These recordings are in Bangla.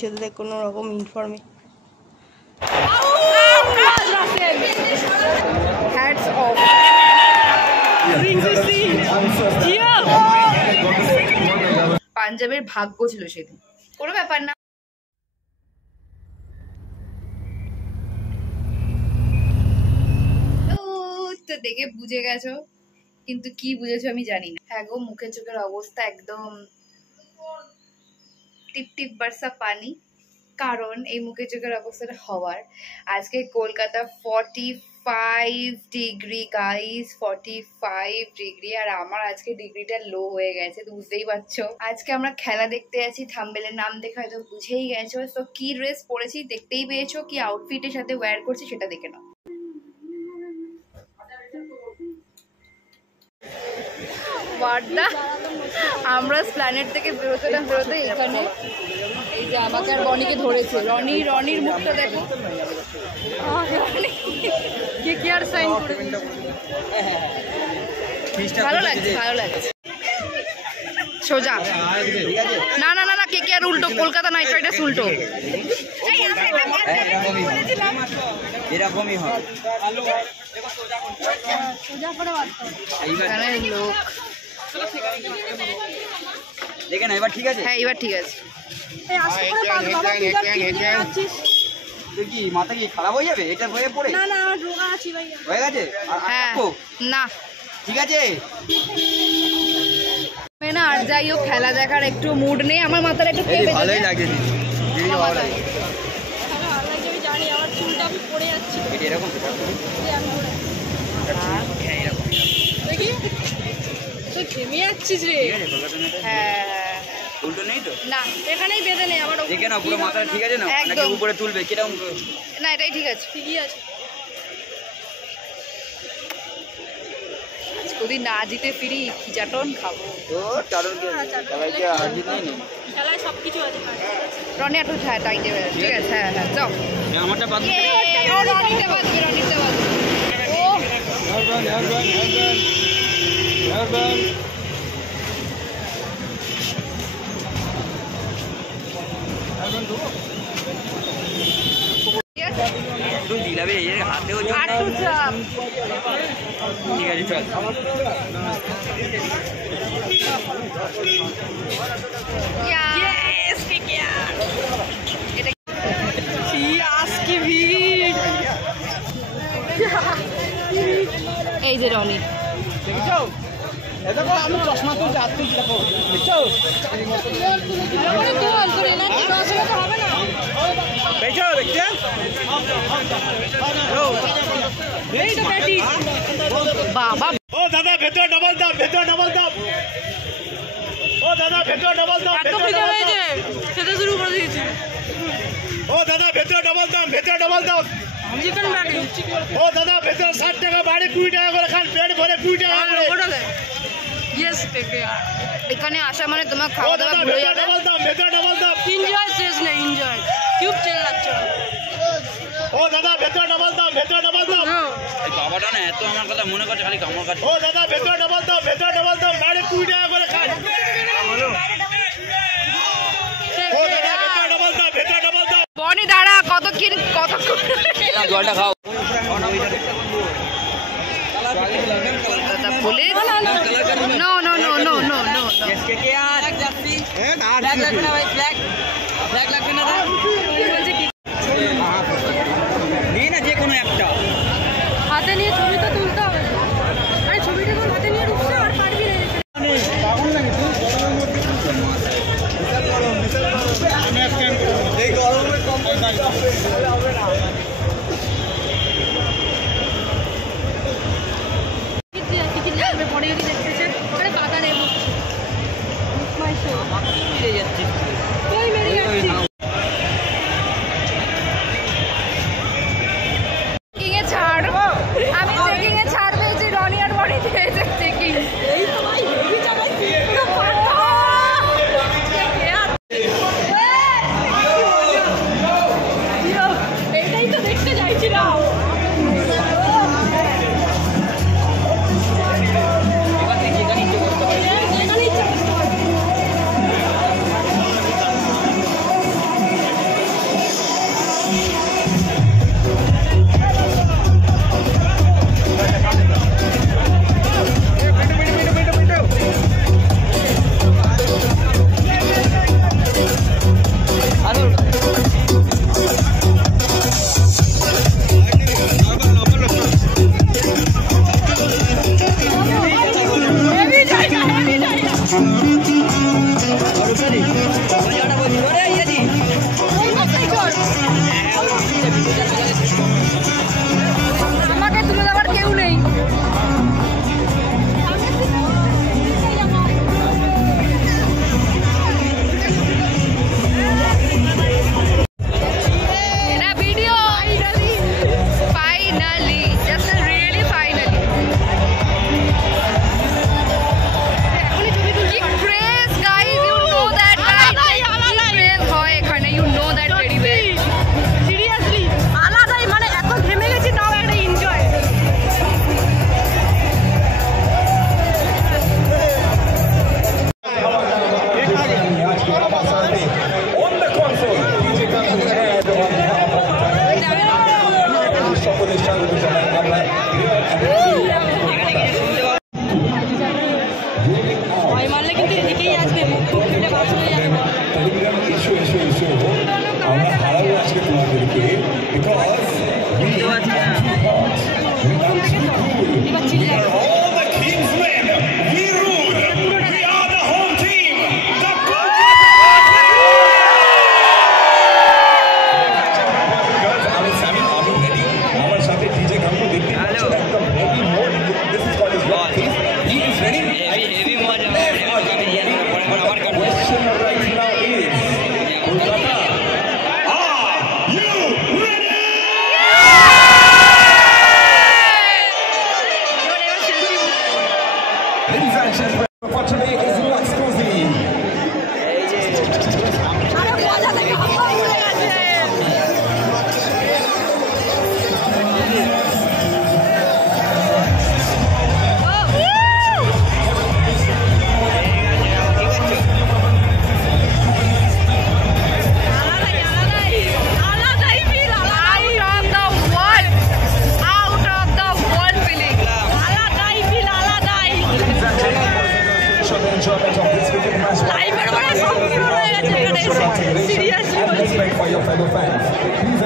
সেতুতে কোনো রকম ইনফরমেশন। Hats off. পাঞ্জাবের ভাগ্য ছিল সেদিন, কোনো ব্যাপার না। তো দেখে বুঝে গেছো, কিন্তু কি বুঝেছো আমি জানি না। হ্যাঁ গো, মুখে চোখের অবস্থা একদম টিপ টিপ বর্ষা পানি। কারণ এই মুখে চোখের অবস্থাটা হওয়ার আজকে কলকাতা 45 ডিগ্রি গাইস, 45 ডিগ্রি। আর আমার আজকে ডিগ্রিটা লো হয়ে গেছে, বুঝতেই পারছো। আজকে আমরা খেলা দেখতে আছি, থাম্বনেলের নাম দেখে হয়তো বুঝেই গেছো। তো কি ড্রেস পরেছি দেখতেই পেয়েছো, কি আউটফিটের সাথে ওয়্যার করছি সেটা দেখে নাও। আমরা প্ল্যানেট থেকে বেরোতে না বেরোতে এখানে এই যে আমাকে আর রনিকে ধরেছে। রনির মুখটা দেখো, কে আর সাইন করে ভালো লাগছে সোজা। না না না না, কে আর উল্টো, কলকাতা নাইট রাইডার্স উল্টো। এরকমই হয় লোক। দেখে না, এবার ঠিক আছে? হ্যাঁ এবার ঠিক আছে। তুই কি মাথা কি খারাপ হয়ে যাবে এটা হয়ে পড়ে? না না, রোগা আছি ভাইয়া। হয়ে গেছে? হ্যাঁ না ঠিক আছে না। আর যাই হোক, খেলা দেখার একটু মুড নেই আমার, মাথার একটু কেঁপে ভালোই লাগে ভালো লাগে। আমি জানি আমার চুলটা পড়ে যাচ্ছে। এরকম দেখি তুই ঘেমে যাচ্ছিস রে। হ্যাঁ উল্টো নেই তো? না এখানেই বেঁধে নে আমার। দেখে না পুরো মাথাটা ঠিক আছে না? নাকি উপরে তুলবে কিরকম? না এটাই ঠিক আছে, ঠিকই আছে। যদি না জিতে ফিরি খিচাটন খাবো। তো কারণ সবাইকে হার জিত নেই না, খেলায় সবকিছু আছে। রনি একটু টাইটে ঠিক আছে। হ্যাঁ হ্যাঁ চল, আমারটা বাদ দে। রনিতে বাঁধবে, রনিতে বাঁধবে। ও তুই দিলাবে এর হাতেও আটটু চাপ। ঠিক আছে চল। Yes, KKR! কি ভিড়! এই যে রনি, আমি চশমা তো যাচ্ছি দেখো, দেখছো? দেখছো দেখতে? বাবা ও দাদা ভেতর ডাবল দাম, ভেতর ডাবল দাম। ও দাদা ভেতর ডাবল দাম, সেটা শুরু করে দিয়েছি। ও দাদা ভেতর ডাবল দাম, ভেতর ডাবল দাম। Chicken Maggi. ও দাদা ভেতর 60 টাকা, বাইরে 20 টাকা করে খান, পেট ভরে 20 টাকা করে। ওটা দেয়। Yes KKR। এখানে আসা মানে তোমার ও খাওয়া দাদা দাওয়া ভুলে ভেতর যাবে। ডাবল দাম, ভেতর ডাবল দাম। এনজয় শেষ নেই, এনজয় কিউব চেল লাগছে। ও দাদা ভেতর ডাবল দাম, ভেতর ডাবল দাম। এই বাবাটা না এত আমার কথা মনে করছে খালি আমার কাছে। ও দাদা ভেতর ডাবল দাম, ভেতর ডাবল দাম, বাইরে 20 টাকা করে খান। ও দাদা ভেতর ডাবল দাম, ভেতর ডাবল দাম। বনি দাঁড়া, কত জলটা খাও। Police no no no no no no KKR flag লাগবে না ভাই, ফ্ল্যাগ লাগবে না। নেই না যে কোনো একটা হাতে নিয়ে ছবি তো তুলতে হবে। আরে ছবিটা তো হাতে নিয়ে ঢুকছে আর পারবি না। এই গরমে কম হবে না। টিকিট লাগবে পরে যদি দেখতেছে। আরে পাতা নেব। তুই মেরে যাচ্ছিস। ছাড়, আমি চেকিং এ ছাড় পেয়েছি। রনি আর বনি দিয়েছে চেকিং। এই তো ভাই হেভি চালাচ্ছি।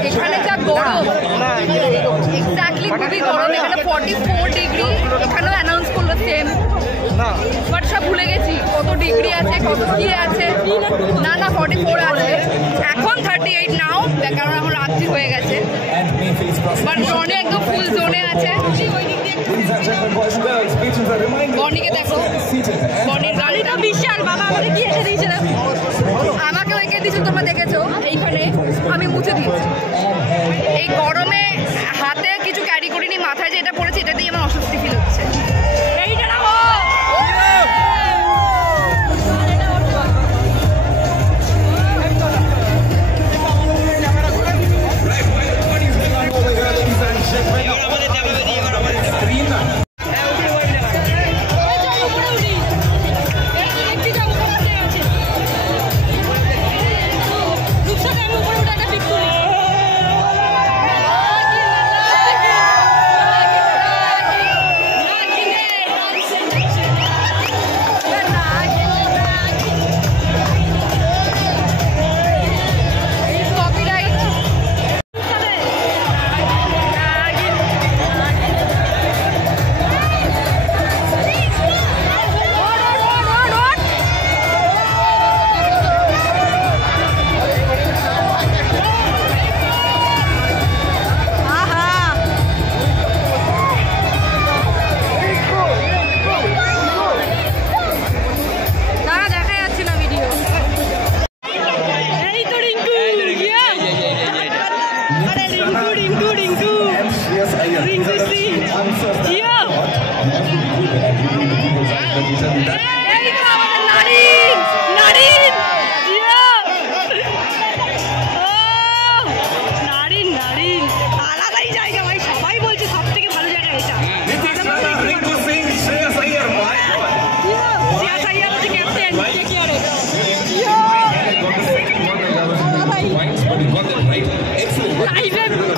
এখানে যা গরম, এক্স্যাক্টলি খুবই গরম। এখানে 44 ডিগ্রি, এখানেও অ্যানাউন্স করলো সেম, বাট সব ভুলে গেছি কত ডিগ্রি আছে, কত কি আছে। না 44 আছে, এখন 38 নাও, কারণ এখন রাত্রি হয়ে গেছে। বাট রনি একদম ফুল জোনে আছে। বনিকে দেখো, বনির গাড়িটা বিশাল, বাবা আমাকে কি এসে দিয়েছে, আমাকে ওইকে দিয়েছে, তোমরা দেখেছো। এইখানে আমি মুছে দিয়েছি। এই গরমে হাতে কিছু ক্যারি করিনি, মাথায় যেটা পড়েছে এটা দিয়ে আমার অস্বস্তি ফিল হচ্ছে। এইটা না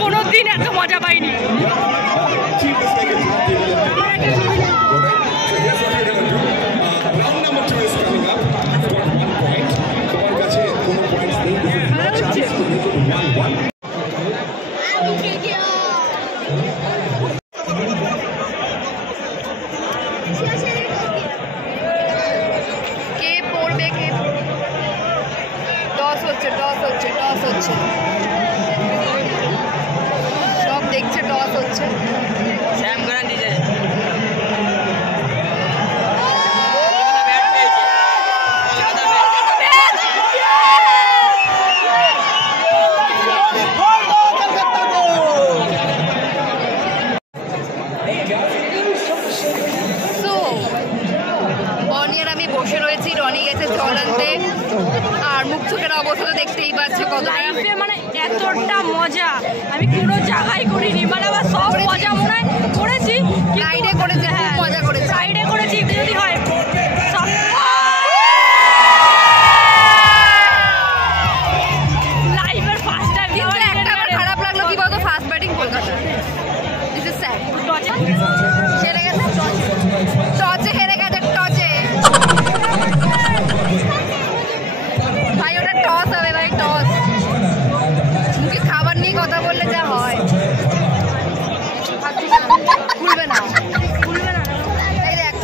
কোনোদিন এত মজা পাইনি। কে পড়বে, কে টস হচ্ছে, সব দেখছে, টস হচ্ছে। স্যাম করান দিছে। আমি বসে রয়েছি, রনি গেছে জল আনতে, আর মুখ চোখের অবস্থা দেখতেই পাচ্ছে কত। মানে এতটা মজা আমি কোনো জায়গায় করিনি, মানে আমার সব মজা মনে হয় করেছি, সাইডে করেছে, হ্যাঁ মজা করেছে, সাইডে করেছি যদি হয়। লাইভের ফার্স্ট টাইম। কিন্তু একটা আমার খারাপ লাগলো কি বলতো, first batting Kolkata, this is sad. হেরে গেছে, টচে হেরে গেছে, টচে। ভাই ওটা টস হবে ভাই, টস। মুখে খাবার নিয়ে কথা বললে যা হয়, খুলবে না, এই দেখ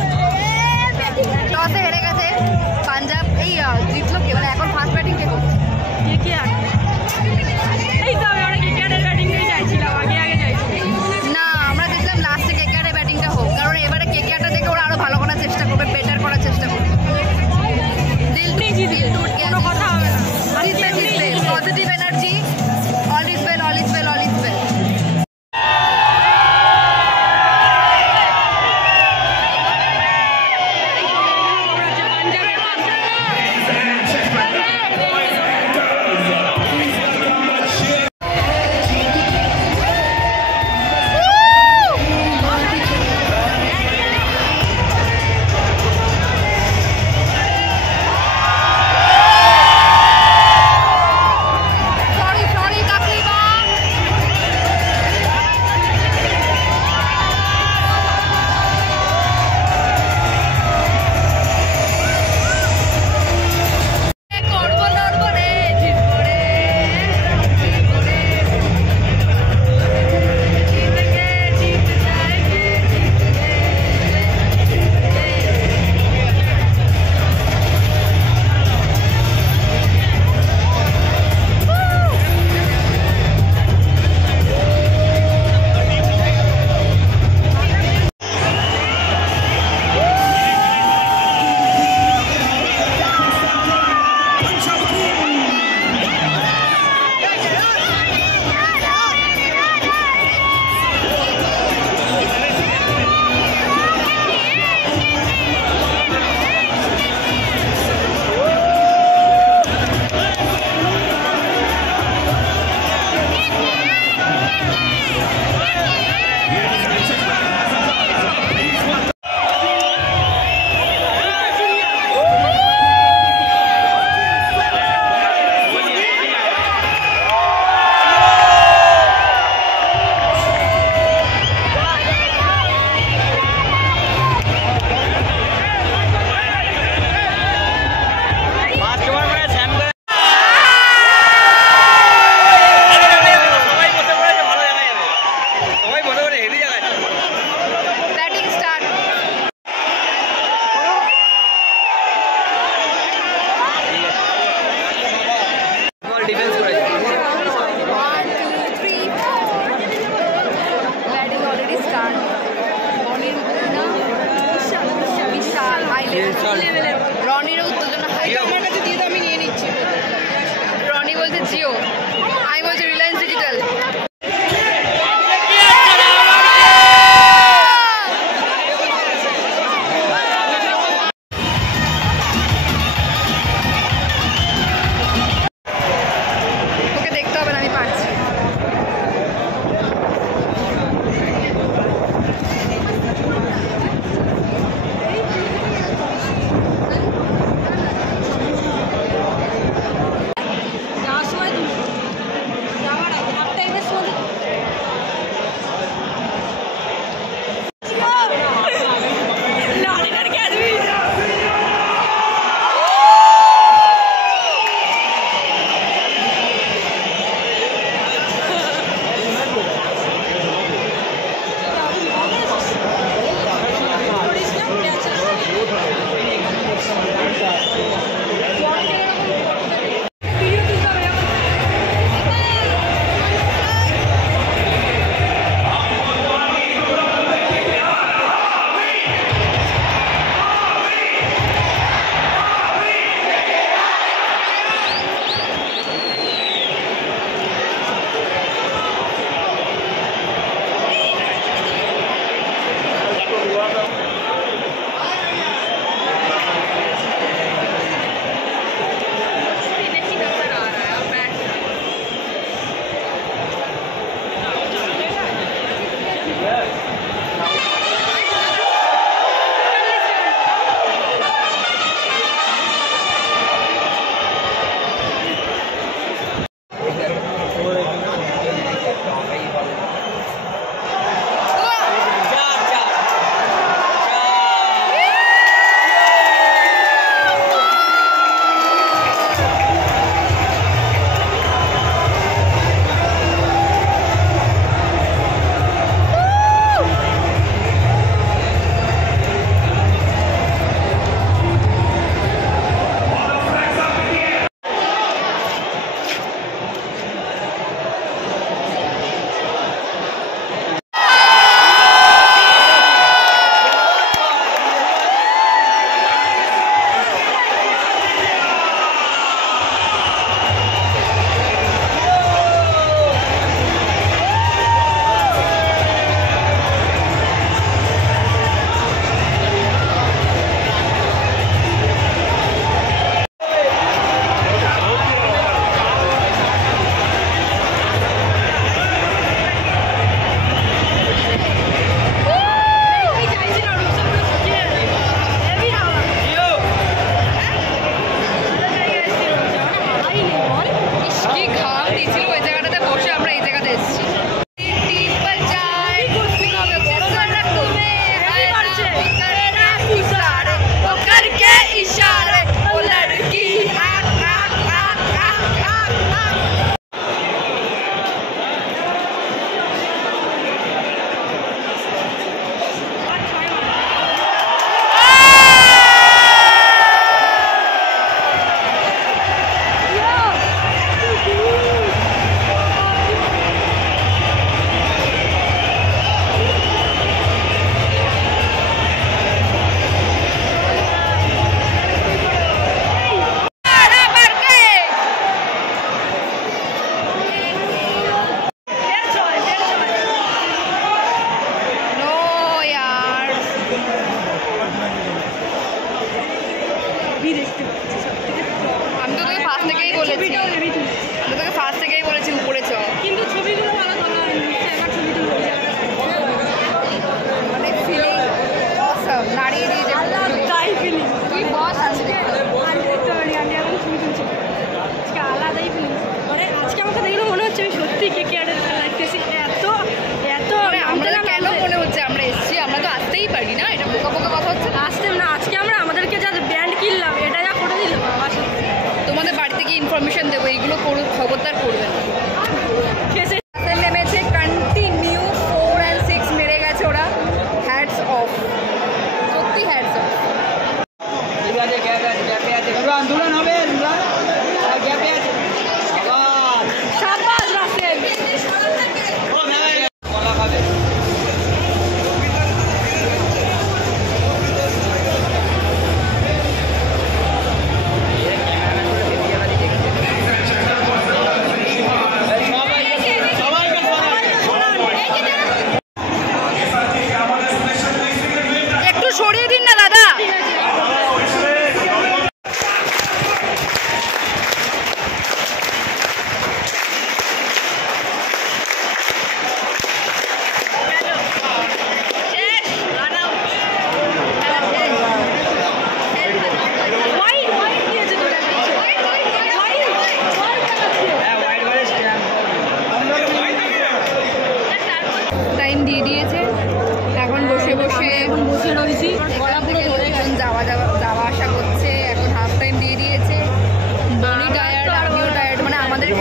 জিও, আমি বলছি রিলায়েন্স ডিজিটাল। ওকে দেখতে হবে না, আমি পারছি। যাওয়ার সময় যাওয়ার আগে হাফ টাইমের সময়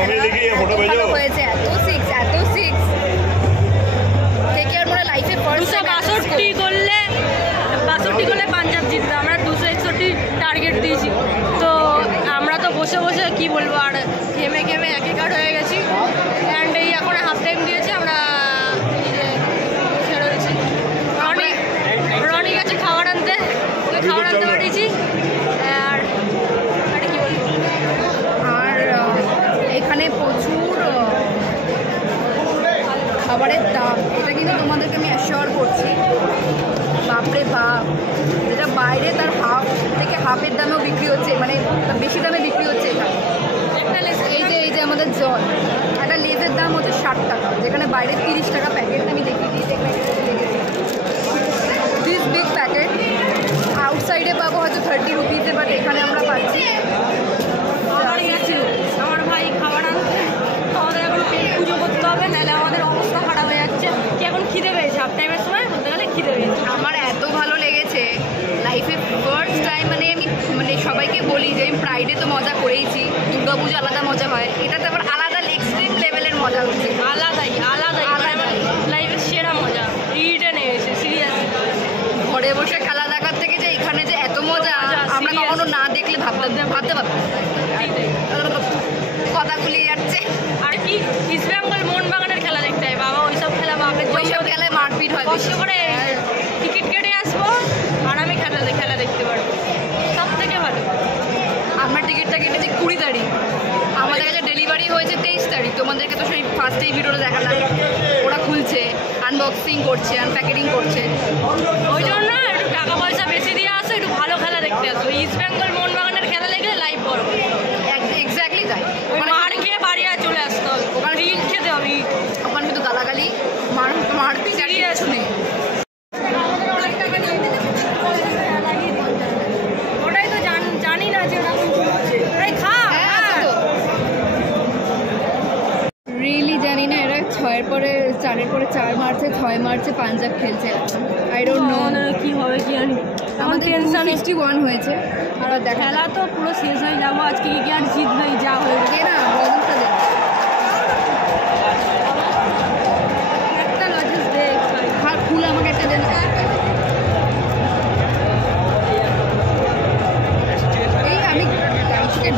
फोटो भेजो ভালো হয়েছে, এত সিক্স কে কে আর মোরা লাইফে ফার্স্ট 262 করলে পাঞ্জাব জিতবে। আমরা 261 টার্গেট দিয়েছি, তো আমরা তো বসে বসে কি বলবো, আর ঘেমে এক কার্ড হয়ে গেছি। অ্যান্ড এই এখন হাফ টাইম দিয়েছে, আমরা ছেড়ে দিচ্ছি। রনি গেছে খাবার আনতে পাঠিয়েছি। আর কি বলবো, আর এখানে প্রচুর খাবারের দাম, এটা কিন্তু তোমাদেরকে আমি অ্যাসিওর করছি, বাপরে বাপ, যেটা বাইরে তার হাফের দামেও বিক্রি হচ্ছে, মানে বেশি দামে বিক্রি হচ্ছে এখানে। এই যে আমাদের জল, একটা লেজের দাম হচ্ছে 60 টাকা, যেখানে বাইরে 30 টাকা প্যাকেট। আমি দেখিয়ে দিই দিস বিগ প্যাকেট, আউটসাইডে পাবো হয়তো 30 রুপিসে, বাট এখানে আমরা পাচ্ছি। আমার ভাই খাবার আনতে, আমাদের এখন পেট পুজো করতে হবে, নাহলে আমাদের অবস্থা খারাপ হয়ে যাচ্ছে। কি এখন খিদে পেয়েছে, হাফ টাইমের সময় বলতে গেলে খিদে পেয়েছে। আমার এত ভালো লেগেছে লাইফে ফার্স্ট টাইম, মানে সবাইকে বলি যে আমি প্রাইডে তো মজা করেইছি, দুর্গাপুজো আলাদা মজা হয়, এটাতে আবার আলাদা এক্সট্রিম লেভেলের মজা হচ্ছে, আলাদাই লাইফের সেরা মজা রিটেনে এসে সিরিয়াসলি। ঘরে বসে খেলা দেখার থেকে যে এখানে যে এত মজা আমরা কখনো না দেখলে ভাবতে পারতাম। কথাগুলি যাচ্ছে। আর কি ইস্ট বেঙ্গল মোহনবাগানের খেলা দেখতে হয় বাবা, ওইসব খেলা বাপের ওইসব খেলায় মারপিট হয়, কষ্ট করে টিকিট কেটে আসবো আর আমি খেলা দেখতে পারবো, সব থেকে ভালো। আমরা টিকিটটা কেটেছি 20 তারিখ, আমাদের কাছে ডেলিভারি হয়েছে 23 তারিখ। তোমাদেরকে তো সেই ফার্স্টেই ভিডিওটা দেখালাম, ওরা খুলছে, আনবক্সিং করছে, আনপ্যাকেটিং করছে। ওই জন্য একটু টাকা পয়সা বেশি দিয়ে আসো, একটু ভালো খেলা দেখতে আসো। ইস্ট বেঙ্গল মোহনবাগানের খেলা দেখলে লাইভ বড় এক্স্যাক্টলি তাই, মার খেয়ে বাড়ি আর চলে আসতে হবে, ওখানে রিল খেতে হবে। ওখানে শুধু গালাগালি মারপিট আর কিছু নেই। ওটাই তো জানি না যে রিয়েলি জানি না এরা 6-এর পরে 4-এর পরে 4 মার্চে 6 মার্চে পাঞ্জাব খেলছে। আই ডোন্ট নো কি হবে কি জানি, আমাদের 61 হয়েছে। আবার দেখা খেলা তো পুরো শেষ হয়ে যাবো আজকে, কি আর জিতবে যা হয়ে কে না ব্রাজিলটা দেখ, একটা লজিস দেখ আর ফুল আমাকে একটা দেন। এই আমি চিকেন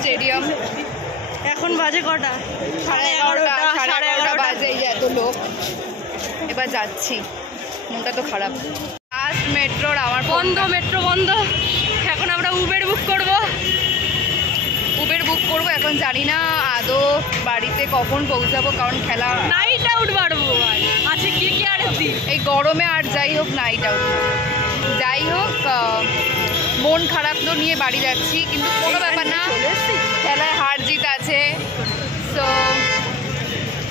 স্টেডিয়াম। এখন বাজে কটা? 11:30 বাজে, এই যে এত লোক। এবার যাচ্ছি, মনটা তো খারাপ। লাস্ট মেট্রোর আমার বন্ধ, মেট্রো বন্ধ। এখন আমরা উবের বুক করব। এখন জানি না আদৌ বাড়িতে কখন পৌঁছাবো, কারণ খেলা নাইট আউট মারবো। আচ্ছা কি কি আর এই গরমে, আর যাই হোক নাইট আউট, যাই হোক মন খারাপ তো নিয়ে বাড়ি যাচ্ছি, কিন্তু কোনো ব্যাপার না, খেলায় হার জিত আছে। তো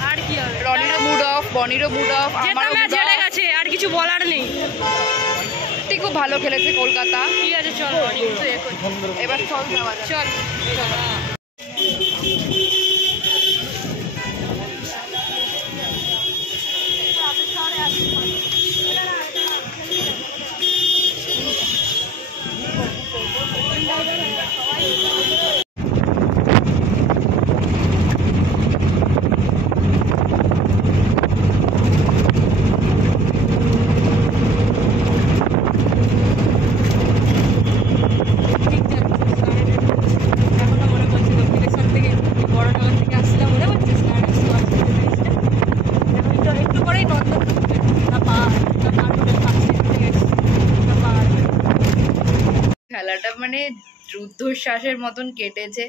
আর কি হবে, রনিরও মুড অফ, বনিরও মুড অফ, আমারও মুড অফ গেছে, আর কিছু বলার নেই। খুব ভালো খেলেছে কলকাতা। ঠিক আছে চল, এবার চল যাওয়া যাক। চল খেলাটা মানে রুদ্ধশ্বাসের মতন কেটেছে,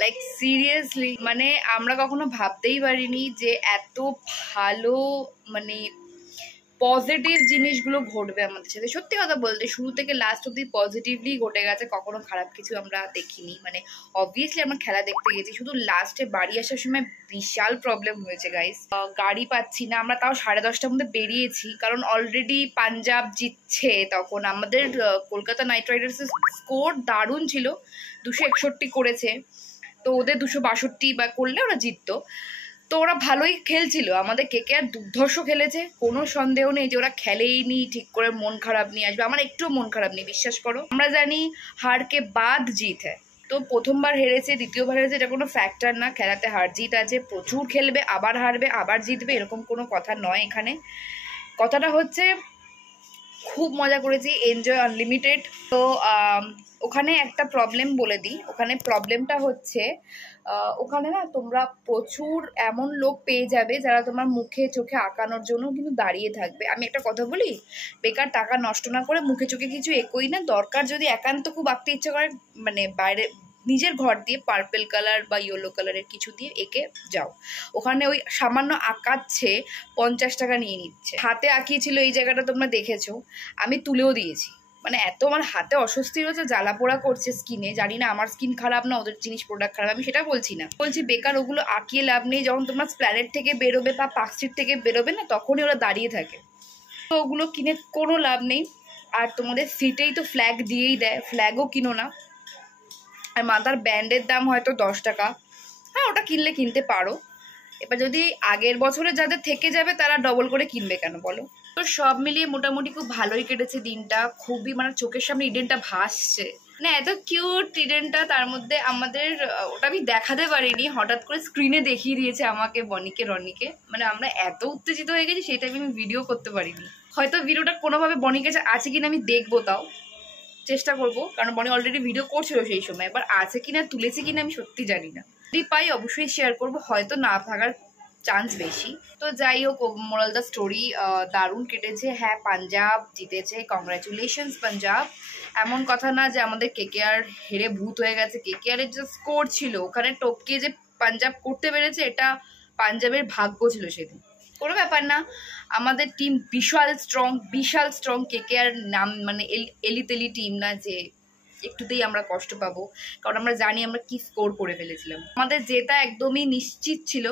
লাইক সিরিয়াসলি। মানে আমরা কখনো ভাবতেই পারিনি যে এত ভালো মানে পজিটিভ জিনিসগুলো ঘটবে আমাদের সাথে। সত্যি কথা বলতে শুরু থেকে লাস্ট অব্দি পজিটিভলি ঘটে গেছে, কখনো খারাপ কিছু আমরা দেখিনি। মানে অবভিয়াসলি আমরা খেলা দেখতে গেছি, শুধু লাস্টে বাড়ি আসার সময় বিশাল প্রবলেম হয়েছে গাইস, গাড়ি পাচ্ছি না। আমরা তাও 10:30টার মধ্যে বেরিয়েছি, কারণ অলরেডি পাঞ্জাব জিতছে তখন। আমাদের কলকাতা নাইট রাইডার্সের স্কোর দারুণ ছিল, 261 করেছে, তো ওদের 262 বা করলে ওরা জিততো। তো ওরা ভালোই খেলছিল, আমাদের কেকেআর দুর্ধর্ষ খেলেছে, কোনো সন্দেহ নেই যে ওরা খেলেই নি ঠিক করে, মন খারাপ নিয়ে আসবে। আমার একটু মন খারাপ নেই, বিশ্বাস করো। আমরা জানি হারকে বাদ জিত হ্যাঁ, তো প্রথমবার হেরেছে দ্বিতীয়বার হেরেছে এটা কোনো ফ্যাক্টর না, খেলাতে হার জিত আছে। প্রচুর খেলবে, আবার হারবে, আবার জিতবে, এরকম কোনো কথা নয় এখানে। কথাটা হচ্ছে খুব মজা করেছি, এনজয় আনলিমিটেড। তো ওখানে একটা প্রবলেম বলে দিই, ওখানে প্রবলেমটা হচ্ছে ওখানে না তোমরা প্রচুর এমন লোক পেয়ে যাবে যারা তোমার মুখে চোখে আঁকানোর জন্য কিন্তু দাঁড়িয়ে থাকবে। আমি একটা কথা বলি, বেকার টাকা নষ্ট না করে মুখে চোখে কিছু একই না, দরকার যদি একান্ত খুব আঁকতে ইচ্ছা করে মানে বাইরে নিজের ঘর দিয়ে পার্পেল কালার বা ইয়েলো কালারের কিছু দিয়ে এঁকে যাও। ওখানে ওই সামান্য আঁকাচ্ছে 50 টাকা নিয়ে নিচ্ছে। হাতে আঁকিয়েছিল এই জায়গাটা তোমরা দেখেছো, আমি তুলেও দিয়েছি। মানে এত আমার হাতে অস্বস্তি হচ্ছে, জ্বালা পোড়া করছে স্কিনে। জানি না আমার স্কিন খারাপ না ওদের জিনিস প্রোডাক্ট খারাপ, আমি সেটা বলছি না, বলছি বেকার ওগুলো আঁকিয়ে লাভ নেই। যখন তোমরা স্প্ল্যানেট থেকে বেরোবে বা পার্ক স্ট্রিট থেকে বেরোবে না, তখনই ওরা দাঁড়িয়ে থাকে, তো ওগুলো কিনে কোনো লাভ নেই। আর তোমাদের সিটেই তো ফ্ল্যাগ দিয়েই দেয়, ফ্ল্যাগও কিনো না। আর মাথার ব্যান্ডের দাম হয়তো 10 টাকা, হ্যাঁ ওটা কিনলে কিনতে পারো। এবার যদি আগের বছরে যাদের থেকে যাবে তারা ডবল করে কিনবে কেন বলো? তো সব মিলিয়ে মোটামুটি খুব ভালোই কেটেছে দিনটা, খুবই মানে চোখের সামনে ইডেনটা ভাসছে, মানে এত কিউট ইডেনটা। তার মধ্যে আমাদের ওটা আমি দেখাতে পারিনি, হঠাৎ করে স্ক্রিনে দেখিয়ে দিয়েছে আমাকে বনিকে রনিকে। মানে আমরা এত উত্তেজিত হয়ে গেছি সেটা আমি ভিডিও করতে পারিনি। হয়তো ভিডিওটা কোনোভাবে বনির কাছে আছে কিনা আমি দেখবো, তাও চেষ্টা করবো, কারণ বনি অলরেডি ভিডিও করছিল সেই সময়। এবার আছে কিনা তুলেছে কিনা আমি সত্যি জানি না, যদি পাই অবশ্যই শেয়ার করবো, হয়তো না থাকার চান্স বেশি। তো যাই হোক, মোরাল দ্য স্টোরি দারুণ কেটেছে। হ্যাঁ পাঞ্জাব জিতেছে, কংগ্রাচুলেশনস পাঞ্জাব। এমন কথা না যে আমাদের কেকেআর হেরে ভূত হয়ে গেছে, কেকেআরের যে স্কোর ছিল ওখানে টপকে যে পাঞ্জাব করতে পেরেছে, এটা পাঞ্জাবের ভাগ্য ছিল সেদিন, কোনো ব্যাপার না। আমাদের টিম বিশাল স্ট্রং। কেকেআর নাম মানে এলিতেলি টিম না যে একটুতেই আমরা কষ্ট পাবো, কারণ আমরা জানি আমরা কি স্কোর করে ফেলেছিলাম। আমাদের জেতা একদমই নিশ্চিত ছিল,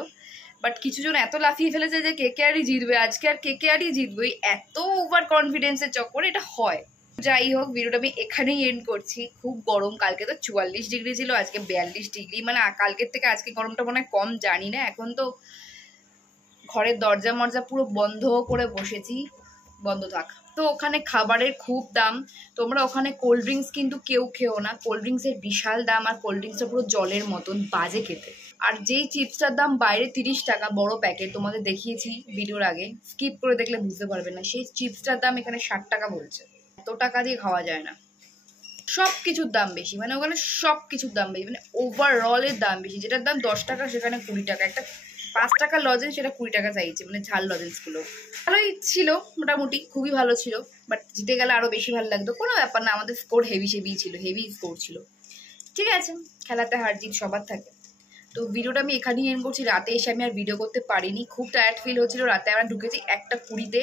বাট কিছুজন এত লাফিয়ে ফেলেছে যে কেকেআরই জিতবে, আজকে আর কেকেআরই জিতবে, এত ওভার কনফিডেন্সের চক্করে এটা হয়। যাই হোক, ভিডিওটা আমি এখানেই এন্ড করছি। খুব গরম, কালকে তো 44 ডিগ্রি ছিল, আজকে 42 ডিগ্রি, মানে কালকের থেকে আজকে গরমটা মনে হয় কম, জানি না। এখন তো ঘরের দরজা মরজা পুরো বন্ধ করে বসেছি, বন্ধ থাক। তো ওখানে খাবারের খুব দাম, তোমরা ওখানে কোল্ড ড্রিঙ্কস কিন্তু কেউ খেও না, কোল্ড ড্রিঙ্কসের বিশাল দাম, আর কোল্ড ড্রিঙ্কসটা পুরো জলের মতন বাজে খেতে। আর যেই চিপসটার দাম বাইরে 30 টাকা বড় প্যাকেট, তোমাদের দেখিয়েছি ভিডিওর আগে, স্কিপ করে দেখলে বুঝতে পারবে না, সেই চিপসটার দাম এখানে 60 টাকা বলছে। এত টাকা দিয়ে খাওয়া যায় না। সব কিছুর দাম বেশি, মানে ওখানে সব কিছুর দাম বেশি, মানে ওভারঅলের দাম বেশি। যেটার দাম 10 টাকা সেখানে 20 টাকা, একটা 5 টাকার লজেন্স সেটা 20 টাকা চাইছে, মানে ঝাল লজেন্সগুলো। ভালোই ছিল মোটামুটি, খুবই ভালো ছিল, বাট জিতে গেলে আরও বেশি ভালো লাগতো। কোনো ব্যাপার না, আমাদের স্কোর হেভি ছিল, হেভি স্কোর ছিল, ঠিক আছে। খেলাতে হার জিত সবার থাকে। তো ভিডিওটা আমি এখানেই এন্ড করছি। রাতে এসে আমি আর ভিডিও করতে পারিনি, খুব টায়ার্ড ফিল হচ্ছিল। রাতে আমরা ঢুকেছি 1:20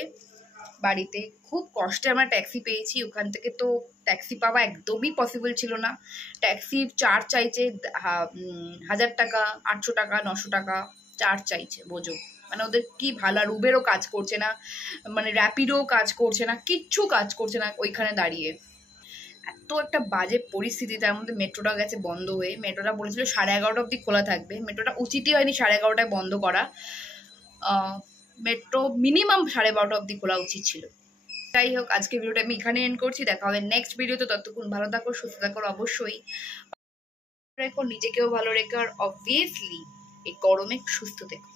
বাড়িতে, খুব কষ্টে আমরা ট্যাক্সি পেয়েছি। ওখান থেকে তো ট্যাক্সি পাওয়া একদমই পসিবল ছিল না, ট্যাক্সি চার্জ চাইছে 1000 টাকা, 800 টাকা, 900 টাকা চার্জ চাইছে, বোঝো। মানে ওদের কি ভালো, আর উবেরও কাজ করছে না, মানে র্যাপিডোও কাজ করছে না, কিচ্ছু কাজ করছে না ওইখানে দাঁড়িয়ে। এত একটা বাজে পরিস্থিতি, তার মধ্যে মেট্রোটা গেছে বন্ধ হয়ে। মেট্রোটা বলেছিল 11:30 অবধি খোলা থাকবে, মেট্রোটা উচিতই হয়নি 11:30টায় বন্ধ করা। মেট্রো মিনিমাম 12:30 অবধি খোলা উচিত ছিল। যাই হোক, আজকে ভিডিওটা আমি এখানে এন্ড করছি, দেখা হবে নেক্সট ভিডিওতে। ততক্ষণ ভালো থাকো, সুস্থ থাকো, অবশ্যই রেখো, নিজেকেও ভালো রেখো, আর অবভিয়াসলি এই গরমে সুস্থ থেকো।